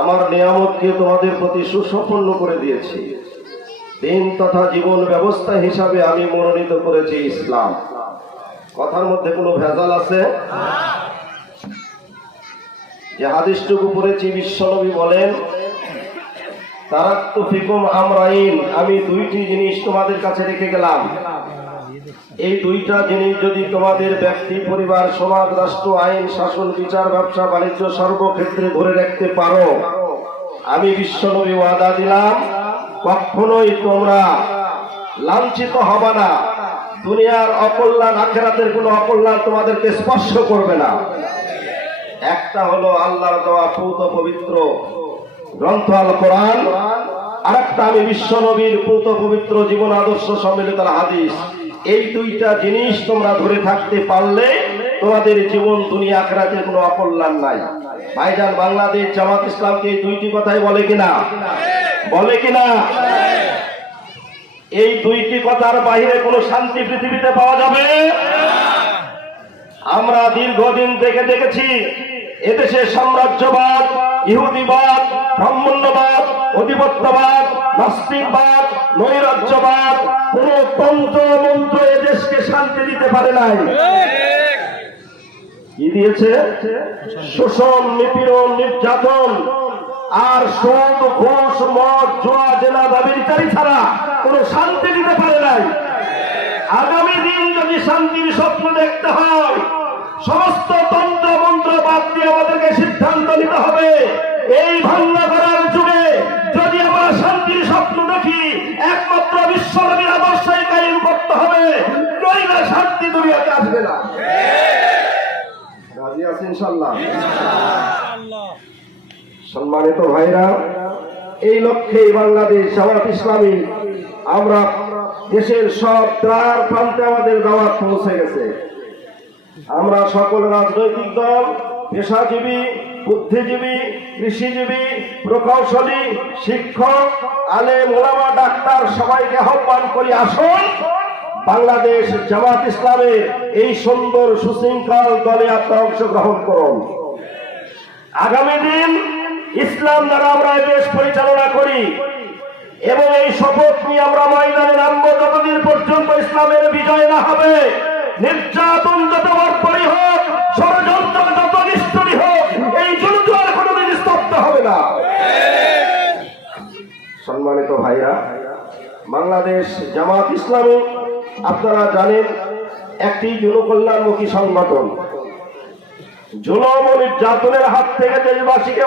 আমার নিয়ামতকে তোমাদের প্রতি সুসম্পন্ন করে দিয়েছি। দিন তথা জীবন ব্যবস্থা হিসাবে আমি মনোনীত করেছি ইসলাম। কথার মধ্যে কোনো ভেজাল আছে? যে হাদিসটুকু পড়েছি, বিশ্বনবী বলেন, তারাক্তু ফিকুম আমরাইন, আমি দুইটি জিনিস তোমাদের কাছে রেখে গেলাম। এই দুইটা জিনিস যদি তোমাদের ব্যক্তি, পরিবার, সমাজ, রাষ্ট্র, আইন, শাসন, বিচার, ব্যবসা, বাণিজ্য সর্বক্ষেত্রে ধরে রাখতে পারো, আমি বিশ্বনবী ওয়াদা দিলাম কখনোই তোমরা লাঞ্ছিত হবে না। দুনিয়ার অকল্যাণ, আখিরাতের কোনো অকল্যাণ তোমাদেরকে স্পর্শ করবে না। একটা হলো আল্লাহর দেওয়া পূত পবিত্র গ্রন্থ আল কোরআন, আর একটা আমি বিশ্বনবীর পূত পবিত্র জীবন আদর্শ সম্মিলিত হাদিস। এই দুইটা জিনিস তোমরা ধরে থাকতে পারলে তোমাদের জীবন, দুনিয়া, আখিরাতের কোনো অকল্যাণ নাই। ভাইজান, বাংলাদেশ জামাত ইসলামকে এই দুইটি কথাই বলে কিনা? বলে কিনা? এই দুইটি কথার বাইরে কোনো শান্তি পৃথিবীতে পাওয়া যাবে? আমরা দীর্ঘদিন থেকে দেখেছি এদেশে সাম্রাজ্যবাদ, ইহুদিবাদ, ব্রাহ্মণ্যবাদ, অধিপত্যবাদ, নাস্তিকবাদ, নৈরাজ্যবাদ, কোন তন্ত্র মন্ত্র এদেশকে শান্তি দিতে পারে নাই। কি দিয়েছে? শোষণ, নিপীড়ন, নির্যাতন আর সুদ, ঘুষ, মদ, জুয়া, জেনা, ব্যভিচারী ছাড়া কোন শান্তি দিতে পারে নাই। আগামী দিন যদি শান্তির স্বপ্ন দেখতে হয়, সমস্ত তন্ত্র মন্ত্র বাদ দিয়ে আমাদেরকে সিদ্ধান্ত নিতে হবে। এই ভাঙা করার যুগে যদি আমরা শান্তির স্বপ্ন দেখি, একমাত্র বিশ্বনবীর আদর্শই কায়েম করতে হবে, নইলে শান্তি দুনিয়াতে আসবে না। রাজি আছেন ইনশাআল্লাহ? সম্মানিত ভাইরা, এই লক্ষ্যে বাংলাদেশ জামাত ইসলামী, আমরা দেশের সব দ্বার প্রান্তে আমাদের দাওয়াত পৌঁছে গেছে। আমরা সকল রাজনৈতিক দল, পেশাজীবী, বুদ্ধিজীবী, কৃষিজীবী, প্রকৌশলী, শিক্ষক, আলেম, ওলামা, ডাক্তার সবাইকে আহ্বান করি, আসুন বাংলাদেশ জামাত ইসলামের এই সুন্দর সুশৃঙ্খল দলে আপনারা অংশগ্রহণ করুন। আগামী দিন ইসলাম দ্বারা আমরা দেশ পরিচালনা করি এবং এই শপথ নিয়ে আমরা ময়দানে নামবো, যতদিন পর্যন্ত ইসলামের বিজয় না হবে, নির্যাতন যত বর্বরই হোক, ষড়যন্ত্র যত নিষ্ঠুরই হোক, এই জুলুম কোনদিন স্তব্ধ হবে না। সম্মানিত ভাইরা, বাংলাদেশ জামাত ইসলামী আপনারা জানেন একটি জনকল্যাণমুখী সংগঠন। জুলুম ও নির্যাতনের হাত থেকে দেশবাসীকে